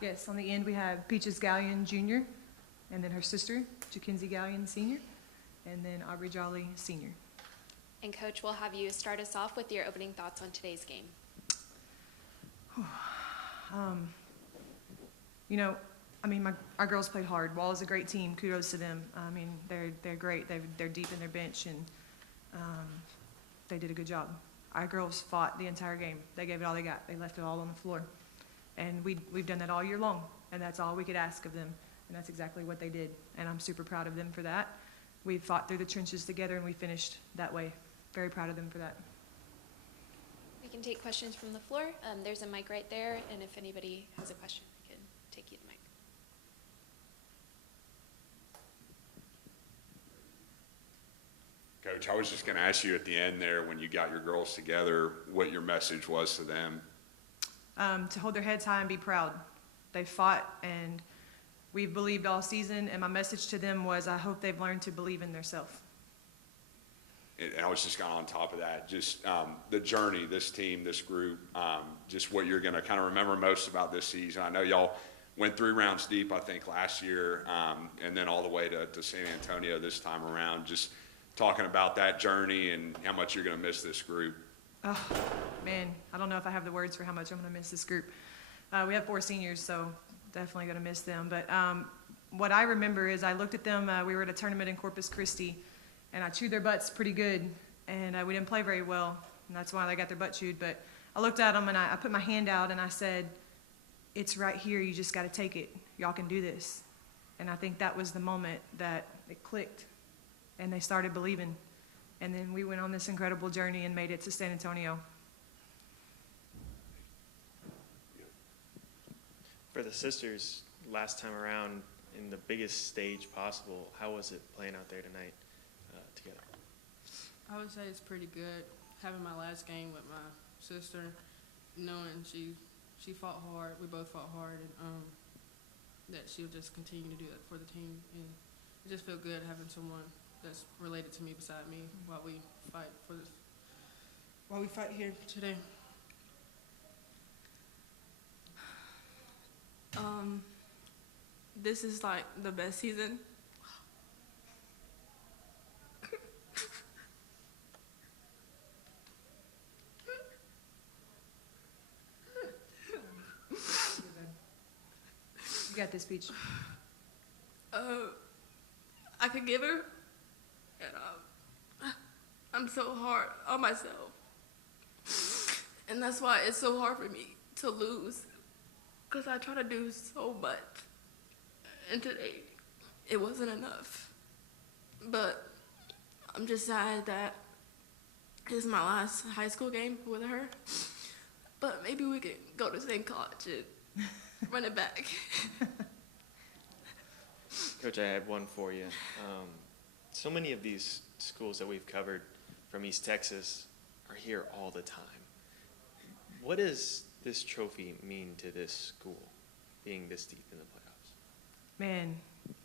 Yes, on the end we have Peaches Gallion Jr., and then her sister, Jackenzie Gallion Sr., and then Aubrey Jolly Sr. And Coach, we'll have you start us off with your opening thoughts on today's game. You know, I mean, our girls played hard. Wall is a great team. Kudos to them. I mean, they're great. They're deep in their bench, and they did a good job. Our girls fought the entire game. They gave it all they got. They left it all on the floor. And we've done that all year long, and that's all we could ask of them, and that's exactly what they did. And I'm super proud of them for that. We fought through the trenches together, and we finished that way. Very proud of them for that. We can take questions from the floor. There's a mic right there, and if anybody has a question, I can take you the mic. Coach, I was just going to ask you at the end there, when you got your girls together, what your message was to them. To hold their heads high and be proud. They fought, and we've believed all season, and my message to them was I hope they've learned to believe in themselves. And I was just kind of on top of that, just the journey, this team, this group, just what you're going to kind of remember most about this season. I know y'all went 3 rounds deep, I think, last year, and then all the way to San Antonio this time around. Just talking about that journey and how much you're going to miss this group. Oh, man, I don't know if I have the words for how much I'm going to miss this group. We have 4 seniors, so definitely going to miss them. But what I remember is I looked at them. We were at a tournament in Corpus Christi, and I chewed their butts pretty good, and we didn't play very well, and that's why they got their butt chewed. But I looked at them, and I put my hand out, and I said, it's right here. You just got to take it. Y'all can do this. And I think that was the moment that it clicked, and they started believing. And then we went on this incredible journey and made it to San Antonio. For the sisters, last time around in the biggest stage possible, how was it playing out there tonight together? I would say it's pretty good. Having my last game with my sister, knowing she fought hard, we both fought hard, and that she'll just continue to do that for the team. And it just felt good having someone that's related to me beside me while we fight here today. This is like the best season. You got this, Peach. I could give her, and I'm so hard on myself, and that's why it's so hard for me to lose, because I try to do so much, and today it wasn't enough. But I'm just sad that this is my last high school game with her, but maybe we can go to the same college and run it back. Coach, I had one for you. So many of these schools that we've covered from East Texas are here all the time. What does this trophy mean to this school, being this deep in the playoffs? Man,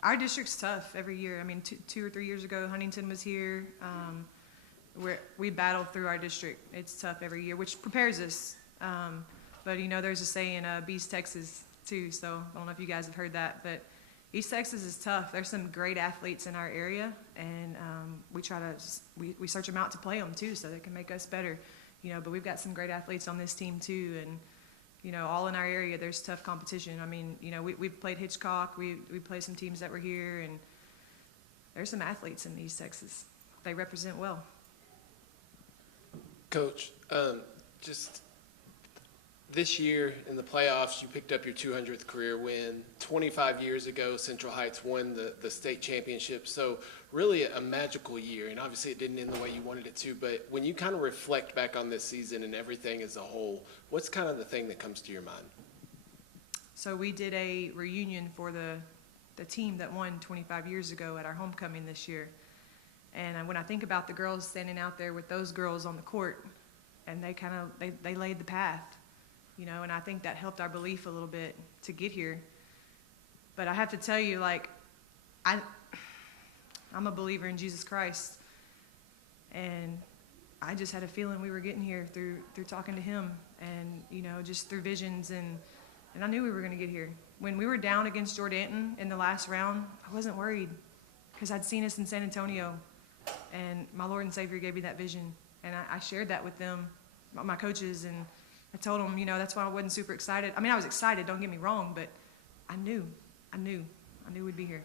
our district's tough every year. I mean, 2 or 3 years ago, Huntington was here. We battled through our district. It's tough every year, which prepares us. But, you know, there's a saying, Beast Texas, too, so I don't know if you guys have heard that, but East Texas is tough. There's some great athletes in our area, and we search them out to play them, too, so they can make us better. You know, but we've got some great athletes on this team, too, and, you know, all in our area, there's tough competition. I mean, you know, we've played Hitchcock. We played some teams that were here, and there's some athletes in East Texas. They represent well. Coach, just this year in the playoffs, you picked up your 200th career win. 25 years ago, Central Heights won the state championship. So really a magical year, and obviously it didn't end the way you wanted it to, but when you kind of reflect back on this season and everything as a whole, what's kind of the thing that comes to your mind? So we did a reunion for the team that won 25 years ago at our homecoming this year. And when I think about the girls standing out there with those girls on the court, and they laid the path, you know, and I think that helped our belief a little bit to get here. But I have to tell you, like, I'm a believer in Jesus Christ, and I just had a feeling we were getting here through talking to him, and, you know, just through visions and And I knew we were going to get here. When we were down against Jordanton in the last round, I wasn't worried because I'd seen us in San Antonio. And my Lord and Savior gave me that vision. And I shared that with them, my coaches, and I told them, you know, that's why I wasn't super excited. I mean, I was excited, don't get me wrong, but I knew we'd be here.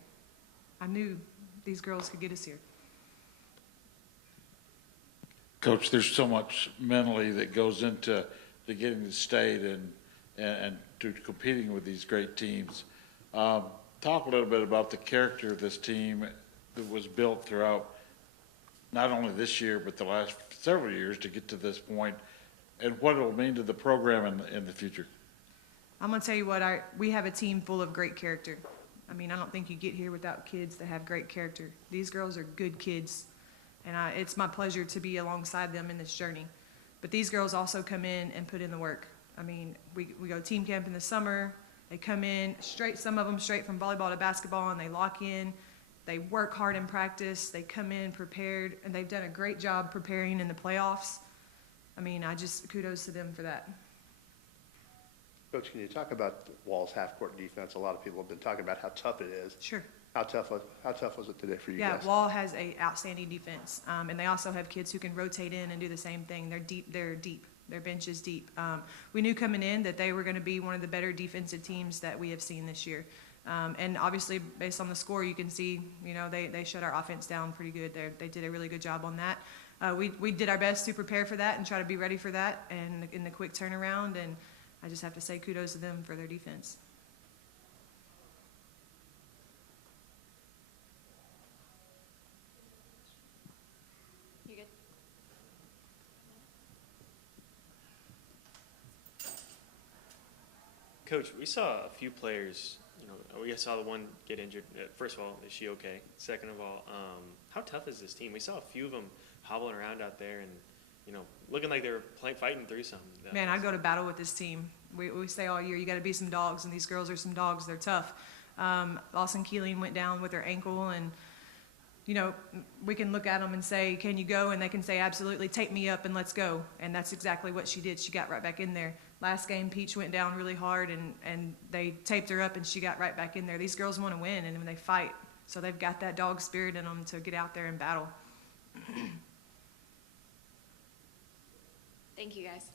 I knew these girls could get us here. Coach, there's so much mentally that goes into to getting to state and to competing with these great teams. Talk a little bit about the character of this team that was built throughout not only this year, but the last several years to get to this point, and what it'll mean to the program in the future. I'm going to tell you what, we have a team full of great character. I mean, I don't think you get here without kids that have great character. These girls are good kids, and it's my pleasure to be alongside them in this journey. But these girls also come in and put in the work. I mean, we go team camp in the summer. They come in straight, some of them straight from volleyball to basketball, and they lock in. They work hard in practice. They come in prepared, and they've done a great job preparing in the playoffs. I mean, kudos to them for that. Coach, can you talk about Wall's half-court defense? A lot of people have been talking about how tough it is. Sure. How tough was it today for you Yeah, guys? Wall has a outstanding defense, and they also have kids who can rotate in and do the same thing. They're deep. Their bench is deep. We knew coming in that they were going to be one of the better defensive teams that we have seen this year. And obviously, based on the score, you can see, you know, they shut our offense down pretty good. They did a really good job on that. We did our best to prepare for that and try to be ready for that and in the quick turnaround, and I just have to say kudos to them for their defense. You good? Coach, we saw a few players, you know, we saw the one get injured. First of all, is she okay? Second of all, how tough is this team? We saw a few of them hobbling around out there and, you know, looking like they were fighting through something. Man, I go to battle with this team. We say all year, you got to be some dogs, and these girls are some dogs. They're tough. Lawson Keeling went down with her ankle, and, you know, we can look at them and say, can you go? And they can say, absolutely, take me up and let's go. And that's exactly what she did. She got right back in there. Last game, Peach went down really hard, and they taped her up, and she got right back in there. These girls want to win, and when they fight, so they've got that dog spirit in them to get out there and battle. Thank you, guys.